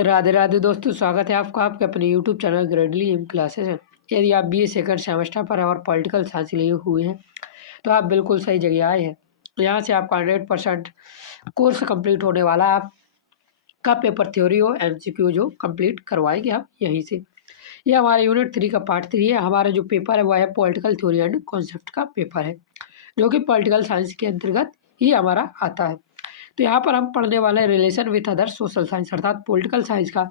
राधे राधे दोस्तों, स्वागत है आपका आपके अपने यूट्यूब चैनल ग्रेडली एम क्लासेस है। यदि आप बीए सेकंड सेमेस्टर पर और पॉलिटिकल साइंस लिए हुए हैं तो आप बिल्कुल सही जगह आए हैं। यहाँ से आपका 100% कोर्स कंप्लीट होने वाला है। आपका पेपर थ्योरी हो एमसीक्यू जो कंप्लीट करवाएंगे आप यहीं से। यह हमारे यूनिट 3 का पार्ट 3 है। हमारा जो पेपर है वह है पॉलिटिकल थ्योरी एंड कॉन्सेप्ट का पेपर है, जो कि पॉलिटिकल साइंस के अंतर्गत ही हमारा आता है। तो यहाँ पर हम पढ़ने वाले हैं relation with other social science, अर्थात पॉलिटिकल साइंस का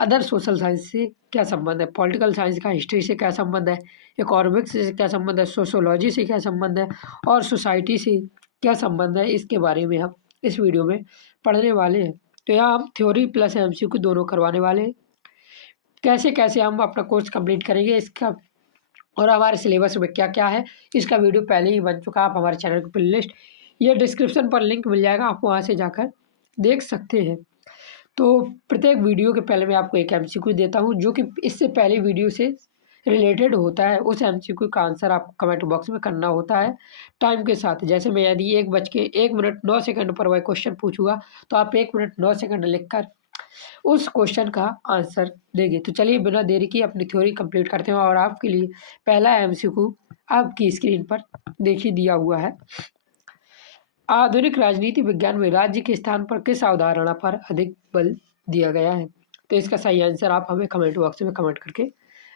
अदर सोशल साइंस से क्या संबंध है, पॉलिटिकल साइंस का हिस्ट्री से क्या संबंध है, इकोनॉमिक्स से क्या संबंध है, सोशोलॉजी से क्या संबंध है और सोसाइटी से क्या संबंध है, इसके बारे में हम इस वीडियो में पढ़ने वाले हैं। तो यहाँ हम थ्योरी प्लस एमसीक्यू दोनों करवाने वाले हैं। कैसे कैसे हम अपना कोर्स कंप्लीट करेंगे इसका और हमारे सिलेबस में क्या क्या है, इसका वीडियो पहले ही बन चुका है। आप हमारे चैनल की प्लेलिस्ट ये डिस्क्रिप्शन पर लिंक मिल जाएगा, आप वहाँ से जाकर देख सकते हैं। तो प्रत्येक वीडियो के पहले मैं आपको एक एमसीक्यू देता हूँ जो कि इससे पहले वीडियो से रिलेटेड होता है। उस एमसीक्यू का आंसर आपको कमेंट बॉक्स में करना होता है टाइम के साथ। जैसे मैं यदि 1:01 पर वह क्वेश्चन पूछूंगा तो आप 1 मिनट 9 सेकंड लिखकर उस क्वेश्चन का आंसर देंगे। तो चलिए बिना देरी की अपनी थ्योरी कंप्लीट करते हैं और आपके लिए पहला एमसीक्यू आपकी स्क्रीन पर देखिए दिया हुआ है। आधुनिक राजनीति विज्ञान में राज्य के स्थान पर किस अवधारणा पर अधिक बल दिया गया है? तो इसका सही आंसर आप हमें कमेंट बॉक्स में कमेंट करके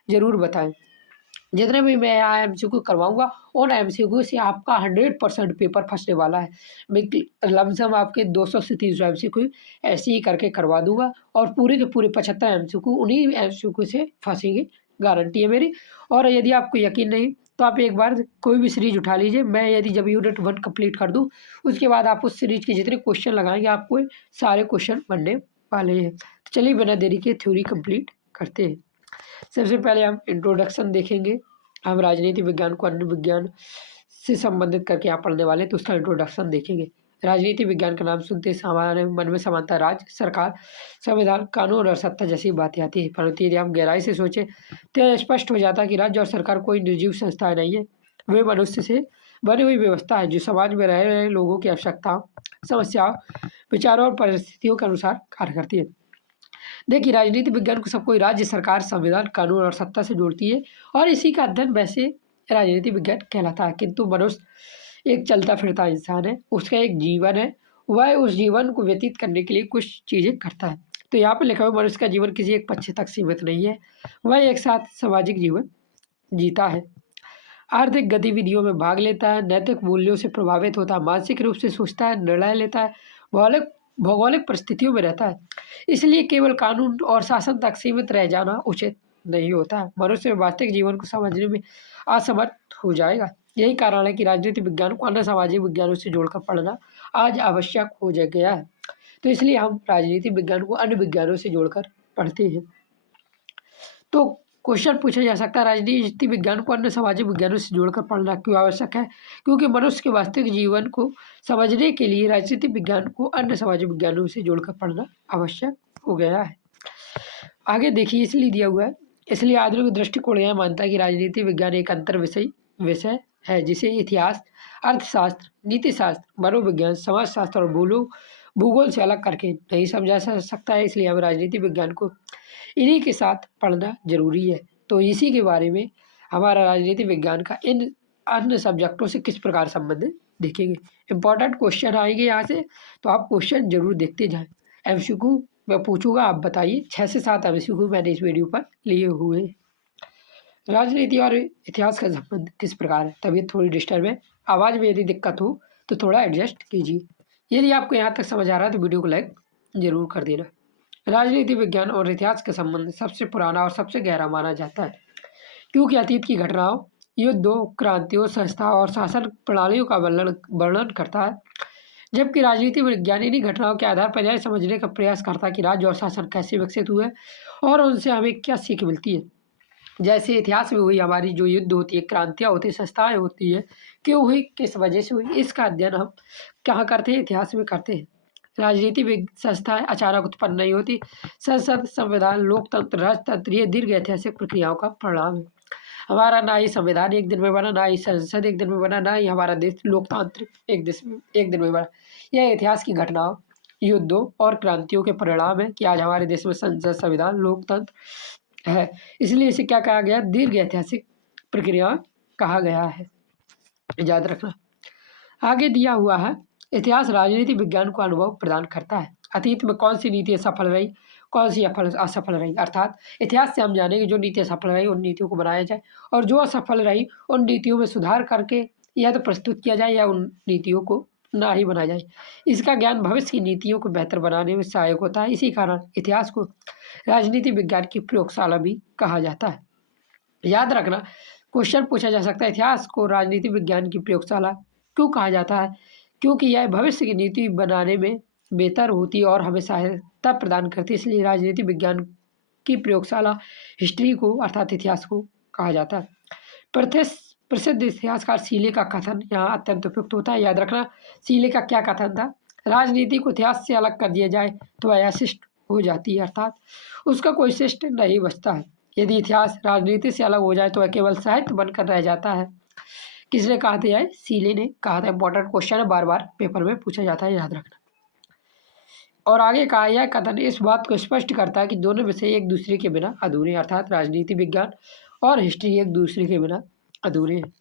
ज़रूर बताएं। जितने भी मैं यहाँ एमसीक्यू करवाऊंगा उन एमसीक्यू से आपका 100% पेपर फंसने वाला है। मैं लमसम आपके 200 से 300 एमसीक्यू ऐसे ही करके करवा दूंगा और पूरे के पूरे 75 एमसीक्यू उन्हीं एमसीक्यू से फंसेंगे, गारंटी है मेरी। और यदि आपको यकीन नहीं तो आप एक बार कोई भी सीरीज उठा लीजिए। मैं यदि जब यूनिट 1 कंप्लीट कर दूँ उसके बाद आप उस सीरीज के जितने क्वेश्चन लगाएंगे आपको सारे क्वेश्चन बनने वाले हैं। तो चलिए बिना देरी के थ्योरी कंप्लीट करते हैं। सबसे पहले हम इंट्रोडक्शन देखेंगे। हम राजनीति विज्ञान को अन्य विज्ञान से संबंधित करके आप पढ़ने वाले तो उसका इंट्रोडक्शन देखेंगे। राजनीति विज्ञान का नाम सुनते ही हमारे मन में समानता राज्य, सरकार, संविधान, कानून और सत्ता जैसी बातें आती है। परंतु यदि हम गहराई से सोचें तो यह स्पष्ट हो जाता है कि राज्य और सरकार कोई निर्जीव संस्थाएं नहीं है। वे मनुष्य से बनी हुई व्यवस्था है जो समाज में रह रहे लोगों की आवश्यकताओं, समस्याओं, विचारों और परिस्थितियों के अनुसार कार्य करती है। देखिए राजनीति विज्ञान को सब कोई राज्य, सरकार, संविधान, कानून और सत्ता से जोड़ती है और इसी का अध्ययन वैसे राजनीति विज्ञान कहलाता है। किंतु मनुष्य एक चलता फिरता इंसान है, उसका एक जीवन है, वह उस जीवन को व्यतीत करने के लिए कुछ चीज़ें करता है। तो यहाँ पर लिखा हुआ मनुष्य का जीवन किसी एक पक्ष तक सीमित नहीं है, वह एक साथ सामाजिक जीवन जीता है, आर्थिक गतिविधियों में भाग लेता है, नैतिक मूल्यों से प्रभावित होता है, मानसिक रूप से सोचता है, निर्णय लेता है, भौगोलिक भौगोलिक परिस्थितियों में रहता है। इसलिए केवल कानून और शासन तक सीमित रह जाना उचित नहीं होता है। मनुष्य वास्तविक जीवन को समझने में असमर्थ हो जाएगा। यही कारण है कि राजनीतिक विज्ञान को अन्य सामाजिक विज्ञानों से जोड़कर पढ़ना आज आवश्यक हो गया है। तो इसलिए हम राजनीतिक विज्ञान को अन्य विज्ञानों से जोड़कर पढ़ते हैं। तो क्वेश्चन पूछा जा सकता है राजनीति विज्ञान को अन्य सामाजिक विज्ञानों से जोड़कर पढ़ना क्यों आवश्यक है? क्योंकि मनुष्य के वास्तविक जीवन को समझने के लिए राजनीतिक विज्ञान को अन्य सामाजिक विज्ञानों से जोड़कर पढ़ना आवश्यक हो गया है। आगे देखिए इसलिए दिया हुआ है, इसलिए आधुनिक दृष्टिकोण यह मानता है कि राजनीति विज्ञान एक अंतर विषय है जिसे इतिहास, अर्थशास्त्र, नीति शास्त्र, मनोविज्ञान, समाजशास्त्र और भूगोल से अलग करके नहीं समझा जा सकता है। इसलिए हम राजनीति विज्ञान को इन्हीं के साथ पढ़ना जरूरी है। तो इसी के बारे में हमारा राजनीति विज्ञान का इन अन्य सब्जेक्टों से किस प्रकार संबंध देखेंगे। इंपॉर्टेंट क्वेश्चन आएंगे यहाँ से, तो आप क्वेश्चन जरूर देखते जाएं। एमसीक्यू मैं पूछूंगा, आप बताइए। 6 से 7 एमसीक्यू मैंने इस वीडियो पर लिए हुए। राजनीति और इतिहास का संबंध किस प्रकार है? तबीयत थोड़ी डिस्टर्ब है, आवाज़ में यदि दिक्कत हो तो थोड़ा एडजस्ट कीजिए। यदि आपको यहाँ तक समझ आ रहा है तो वीडियो को लाइक जरूर कर देना। राजनीति विज्ञान और इतिहास का संबंध सबसे पुराना और सबसे गहरा माना जाता है, क्योंकि अतीत की घटनाओं, युद्धों, क्रांतियों, संस्थाओं और शासन प्रणालियों का वर्णन करता है। जबकि राजनीति विज्ञान इन्हीं घटनाओं के आधार पर यह समझने का प्रयास करता है कि राज्य और शासन कैसे विकसित हुए और उनसे हमें क्या सीख मिलती है। जैसे इतिहास में हुई हमारी जो युद्ध होती है, क्रांतियाँ होती है, संस्थाएं होती है, क्यों हुई, किस वजह से हुई, इसका अध्ययन हम कहाँ करते हैं? इतिहास में करते हैं। राजनीति संस्थाएं अचानक उत्पन्न नहीं होती। संसद, संविधान, लोकतंत्र, राजतंत्र ये दीर्घ ऐतिहासिक प्रक्रियाओं का परिणाम है। हमारा ना ही संविधान एक दिन में बना, ना ही संसद एक दिन में बना, ना ही हमारा देश लोकतांत्रिक एक दिन में बना। यह इतिहास की घटनाओं युद्धों और क्रांतियों के परिणाम है कि आज हमारे देश में संसद, संविधान, लोकतंत्र है। इसलिए इसे क्या कहा गया? दीर्घ ऐतिहासिक प्रक्रिया कहा गया है, याद रखना। आगे दिया हुआ है, इतिहास राजनीति विज्ञान को अनुभव प्रदान करता है। अतीत में कौन सी नीतियाँ सफल रही, कौन सी असफल रही। अर्थात इतिहास से हम जाने कि जो नीतियाँ सफल रही उन नीतियों को बनाया जाए, और जो असफल रही उन नीतियों में सुधार करके या तो प्रस्तुत किया जाए या उन नीतियों को ना ही बनाया जाए। इसका ज्ञान भविष्य की नीतियों को बेहतर बनाने में सहायक होता है। इसी कारण इतिहास को राजनीति विज्ञान की प्रयोगशाला भी कहा जाता है। याद रखना, क्वेश्चन पूछा जा सकता है, इतिहास को राजनीति विज्ञान की प्रयोगशाला क्यों कहा जाता है? क्योंकि यह भविष्य की नीति बनाने में बेहतर होती है और हमें सहायता प्रदान करती है। इसलिए राजनीति विज्ञान की प्रयोगशाला हिस्ट्री को अर्थात इतिहास को कहा जाता है। प्रसिद्ध इतिहासकार सीले का कथन यहाँ अत्यंत उपयुक्त होता है। याद रखना, सीले का क्या कथन था? राजनीति को इतिहास से अलग कर दिया जाए तो वह अशिष्ट हो जाती है, अर्थात उसका कोई शिष्ट नहीं बचता है। यदि इतिहास राजनीति से अलग हो जाए तो वह केवल साहित्य बनकर रह जाता है। किसने कहा था? यह सीले ने कहा था। इंपॉर्टेंट क्वेश्चन है, बार बार पेपर में पूछा जाता है, याद रखना। और आगे कहा, यह कथन इस बात को स्पष्ट करता है कि दोनों विषय एक दूसरे के बिना अधूरे हैं, अर्थात राजनीति विज्ञान और हिस्ट्री एक दूसरे के बिना अधूरे हैं।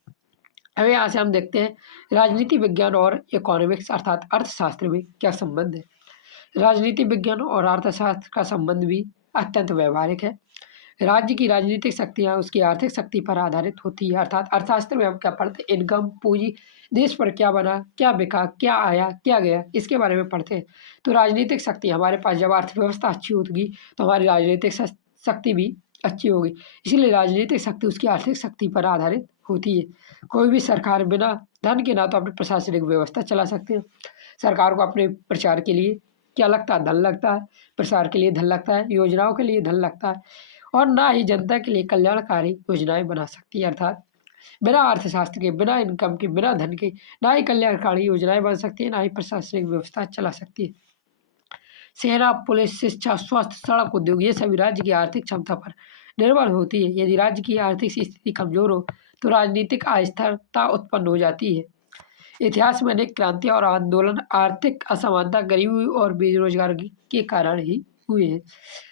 अब यहाँ से हम देखते हैं राजनीति विज्ञान और इकोनॉमिक्स अर्थात अर्थशास्त्र में क्या संबंध है। राजनीति विज्ञान और अर्थशास्त्र का संबंध भी अत्यंत व्यवहारिक है। राज्य की राजनीतिक शक्तियाँ उसकी आर्थिक शक्ति पर आधारित होती है, अर्थात अर्थशास्त्र में हम क्या पढ़ते हैं? इनकम, पूंजी, देश पर क्या बना, क्या बिका, क्या आया, क्या गया, इसके बारे में पढ़ते हैं। तो राजनीतिक शक्ति हमारे पास, जब अर्थव्यवस्था अच्छी होगी तो हमारी राजनीतिक शक्ति भी अच्छी होगी। इसलिए राजनीतिक शक्ति उसकी आर्थिक शक्ति पर आधारित होती है। कोई भी सरकार बिना धन के ना तो अपनी प्रशासनिक व्यवस्था चला सकती है। सरकार को अपने प्रचार के लिए क्या लगता है? धन लगता है। प्रसार के लिए धन लगता है, योजनाओं के लिए धन लगता है, और ना ही जनता के लिए कल्याणकारी योजनाएं बना सकती है। अर्थात बिना अर्थशास्त्र के, बिना इनकम के, बिना धन के ना ही कल्याणकारी योजनाएं बन सकती है, ना ही प्रशासनिक व्यवस्था चला सकती है। सेना, पुलिस, शिक्षा, स्वास्थ्य, सड़क, उद्योग, ये सभी राज्य की आर्थिक क्षमता पर निर्भर होती है। यदि राज्य की आर्थिक स्थिति कमजोर हो तो राजनीतिक अस्थिरता उत्पन्न हो जाती है। इतिहास में अनेक क्रांतियाँ और आंदोलन आर्थिक असमानता, गरीबी और बेरोजगारी के कारण ही हुए हैं।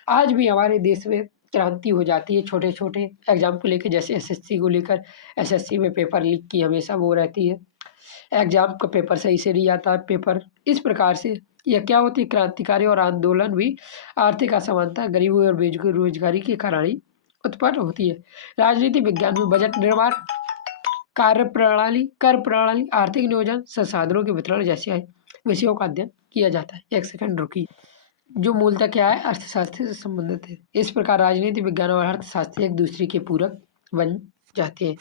आज भी हमारे देश में क्रांति हो जाती है छोटे छोटे एग्जाम को लेकर, जैसे एसएससी को लेकर। एसएससी में पेपर लीक की हमेशा वो रहती है, एग्जाम का पेपर सही से नहीं आता पेपर। इस प्रकार से यह क्या होती है? क्रांतिकारी और आंदोलन भी आर्थिक असमानता, गरीबी और बेरोजगारी के कारण ही उत्पन्न होती है। राजनीति विज्ञान में बजट निर्माण, कार्य प्रणाली, कर प्रणाली, आर्थिक नियोजन, संसाधनों के वितरण जैसे विषयों का अध्ययन किया जाता है। एक सेकंड रुकिए, जो मूलतः क्या है? अर्थशास्त्र से संबंधित है। इस प्रकार राजनीति विज्ञान और अर्थशास्त्र एक दूसरे के पूरक बन जाते हैं।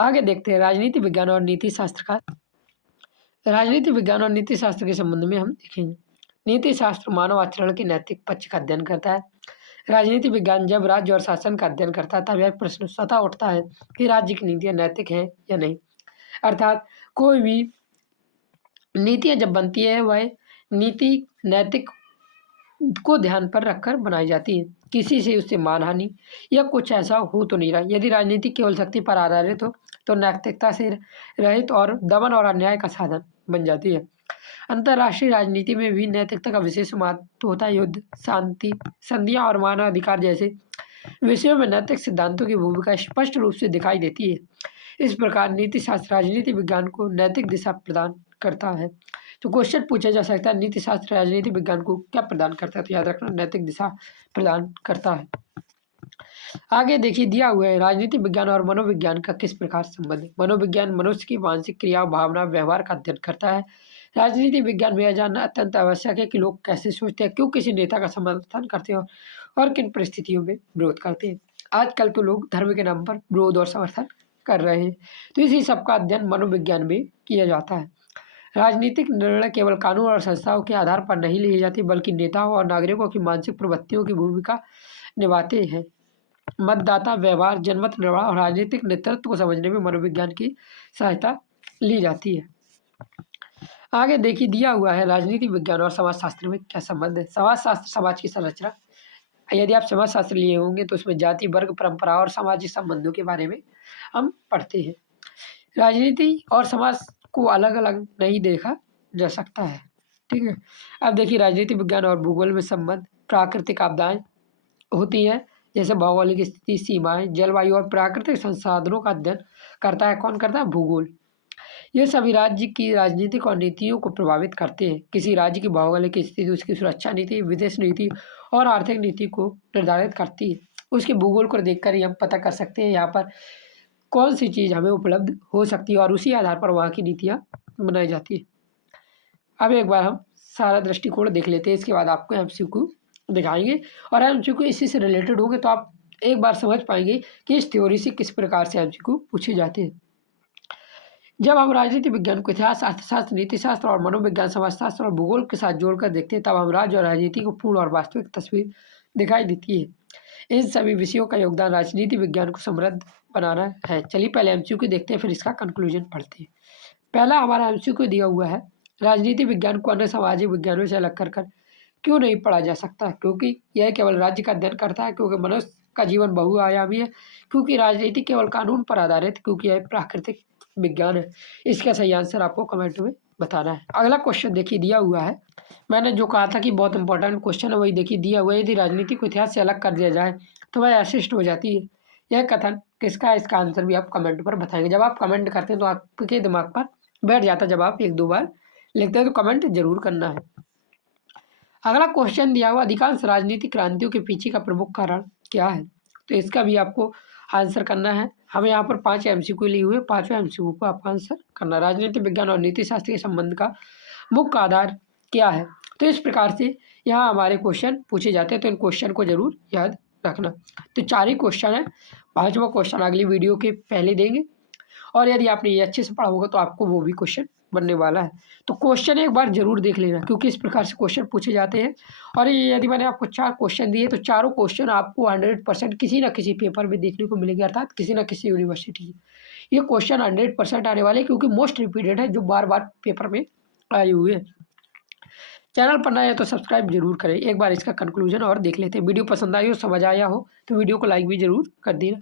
आगे देखते हैं राजनीति विज्ञान और नीति शास्त्र का। राजनीति विज्ञान और नीति शास्त्र के संबंध में हम देखेंगे। नीति शास्त्र मानव आचरण के नैतिक पक्ष का अध्ययन करता है। राजनीति विज्ञान जब राज्य और शासन का अध्ययन करता है तब यह प्रश्न स्वतः उठता है कि राज्य की नीतियाँ नैतिक हैं या नहीं। अर्थात कोई भी नीतियाँ जब बनती है वह नीति नैतिक को ध्यान पर रखकर बनाई जाती है, किसी से उससे मानहानि या कुछ ऐसा हो तो नहीं रहा। यदि राजनीति केवल शक्ति पर आधारित हो तो नैतिकता से रहित और दमन और अन्याय का साधन बन जाती है। अंतर्राष्ट्रीय राजनीति में भी नैतिकता का विशेष महत्व होता है। युद्ध, शांति, संधियां और मानवाधिकार जैसे विषयों में नैतिक सिद्धांतों की भूमिका स्पष्ट रूप से दिखाई देती है। इस प्रकार नीति शास्त्र राजनीति विज्ञान को नैतिक दिशा प्रदान करता है। तो क्वेश्चन पूछा जा सकता है, नीति शास्त्र राजनीति विज्ञान को क्या प्रदान करता है? तो याद रखना, नैतिक दिशा प्रदान करता है। आगे देखिए, दिया हुआ है राजनीति विज्ञान और मनोविज्ञान का किस प्रकार संबंध है। मनोविज्ञान मनुष्य की मानसिक क्रिया, भावना, व्यवहार का अध्ययन करता है। राजनीति विज्ञान में यह जानना अत्यंत आवश्यक है कि लोग कैसे सोचते हैं, क्यों किसी नेता का समर्थन करते हैं और किन परिस्थितियों में विरोध करते हैं। आजकल तो लोग धर्म के नाम पर विरोध और समर्थन कर रहे हैं, तो इसी सब का अध्ययन मनोविज्ञान में किया जाता है। राजनीतिक निर्णय केवल कानून और संस्थाओं के आधार पर नहीं लिए जाते, बल्कि नेताओं और नागरिकों की मानसिक प्रवृत्तियों की भूमिका निभाते हैं। मतदाता व्यवहार, जनमत निर्माण और राजनीतिक नेतृत्व को समझने में मनोविज्ञान की सहायता ली जाती है। आगे देखिए, दिया हुआ है राजनीति विज्ञान और समाजशास्त्र में क्या संबंध है। समाजशास्त्र समाज की संरचना, यदि आप समाजशास्त्र लिए होंगे तो उसमें जाति, वर्ग, परंपरा और सामाजिक संबंधों के बारे में हम पढ़ते हैं। राजनीति और समाज को अलग अलग नहीं देखा जा सकता है। ठीक है। अब देखिए राजनीति विज्ञान और भूगोल में संबंध। प्राकृतिक आपदाएँ होती हैं, जैसे भौगोलिक स्थिति, सीमाएँ, जलवायु और प्राकृतिक संसाधनों का अध्ययन करता है। कौन करता है? भूगोल। ये सभी राज्य की राजनीतिक और नीतियों को प्रभावित करते हैं। किसी राज्य की भौगोलिक स्थिति उसकी सुरक्षा नीति, विदेश नीति और आर्थिक नीति को निर्धारित करती है। उसके भूगोल को देखकर ही हम पता कर सकते हैं यहाँ पर कौन सी चीज़ हमें उपलब्ध हो सकती है और उसी आधार पर वहाँ की नीतियाँ बनाई जाती है। अब एक बार हम सारा दृष्टिकोण देख लेते हैं, इसके बाद आपको एमसीक्यू दिखाएंगे और एमसीक्यू इसी से रिलेटेड होंगे, तो आप एक बार समझ पाएंगे कि इस थ्योरी से किस प्रकार से एमसीक्यू पूछे जाते हैं। जब हम राजनीति विज्ञान को इतिहास, अर्थशास्त्र, नीतिशास्त्र और मनोविज्ञान, समाजशास्त्र और भूगोल के साथ जोड़कर देखते हैं, तब हम राज्य और राजनीति को पूर्ण और वास्तविक तस्वीर दिखाई देती है। इन सभी विषयों का योगदान राजनीति विज्ञान को समृद्ध बनाना है। चलिए पहले एमसीक्यू देखते हैं, फिर इसका कंक्लूजन पढ़ते हैं। पहला हमारा एमसीक्यू दिया हुआ है, राजनीति विज्ञान को अन्य सामाजिक विज्ञानों से अलग कर क्यों नहीं पढ़ा जा सकता? क्योंकि यह केवल राज्य का अध्ययन करता है, क्योंकि मनुष्य का जीवन बहुआयामी है, क्योंकि राजनीति केवल कानून पर आधारित, क्योंकि यह प्राकृतिक विज्ञान है। इसका सही आंसर आपको कमेंट में बताना है। अगला क्वेश्चन देखिए दिया हुआ है, मैंने जो कहा था कि बहुत इंपॉर्टेंट क्वेश्चन है वही देखिए दिया हुआ है। यदि राजनीति को इतिहास से अलग कर दिया जाए तो वह अशिष्ट हो जाती है। यह कथन किसका है? इसका आंसर भी आप कमेंट पर बताएंगे। जब आप कमेंट करते हैं तो आपके दिमाग पर बैठ जाता है, जब आप एक दो बार लिखते हैं तो कमेंट जरूर करना है। अगला क्वेश्चन दिया हुआ, अधिकांश राजनीतिक क्रांतियों के पीछे का प्रमुख कारण क्या है? तो इसका भी आपको आंसर करना है। हमें यहाँ पर 5 एमसीक्यू लिए हुए, 5वें एमसीक्यू को आपको आंसर करना। राजनीतिक विज्ञान और नीति शास्त्र के संबंध का मुख्य आधार क्या है? तो इस प्रकार से यहाँ हमारे क्वेश्चन पूछे जाते हैं, तो इन क्वेश्चन को जरूर याद रखना। तो 4 ही क्वेश्चन है, 5वां क्वेश्चन अगली वीडियो के पहले देंगे, और यदि आपने ये अच्छे से पढ़ा होगा तो आपको वो भी क्वेश्चन बनने वाला है। तो क्वेश्चन एक बार जरूर देख लेना, क्योंकि इस प्रकार से क्वेश्चन पूछे जाते हैं। और ये यदि मैंने आपको 4 क्वेश्चन दिए तो चारों क्वेश्चन आपको 100% किसी न किसी पेपर में देखने को मिलेंगे, अर्थात किसी न किसी यूनिवर्सिटी की ये क्वेश्चन 100% आने वाले, क्योंकि मोस्ट रिपीटेड है, जो बार बार पेपर में आए हुए हैं। चैनल पर नया है तो सब्सक्राइब जरूर करें। एक बार इसका कंक्लूजन और देख लेते हैं। वीडियो पसंद आई हो, समझ आया हो तो वीडियो को लाइक भी जरूर कर देना।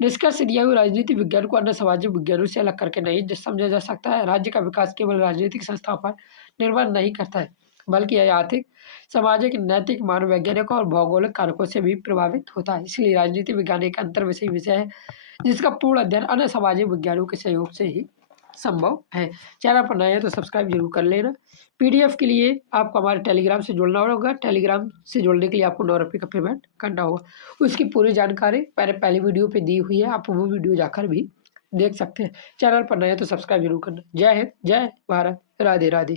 निष्कर्ष दिया हुआ, राजनीतिक विज्ञान को अन्य सामाजिक विज्ञानों से अलग करके नहीं समझा जा सकता है। राज्य का विकास केवल राजनीतिक संस्थाओं पर निर्भर नहीं करता है, बल्कि यह आर्थिक, सामाजिक, नैतिक, मानवैज्ञानिक और भौगोलिक कारकों से भी प्रभावित होता है। इसलिए राजनीति विज्ञान एक अंतर्विषयी विषय है, जिसका पूर्ण अध्ययन अन्य सामाजिक विज्ञानों के सहयोग से ही संभव है। चैनल पर नए हैं तो सब्सक्राइब जरूर कर लेना। पीडीएफ के लिए आपको हमारे टेलीग्राम से जुड़ना होगा। टेलीग्राम से जुड़ने के लिए आपको 9 रुपये का पेमेंट करना होगा। उसकी पूरी जानकारी मैंने पहली वीडियो पे दी हुई है, आप वो वीडियो जाकर भी देख सकते हैं। चैनल पर नए हैं तो सब्सक्राइब जरूर करना। जय हिंद, जय भारत, राधे राधे।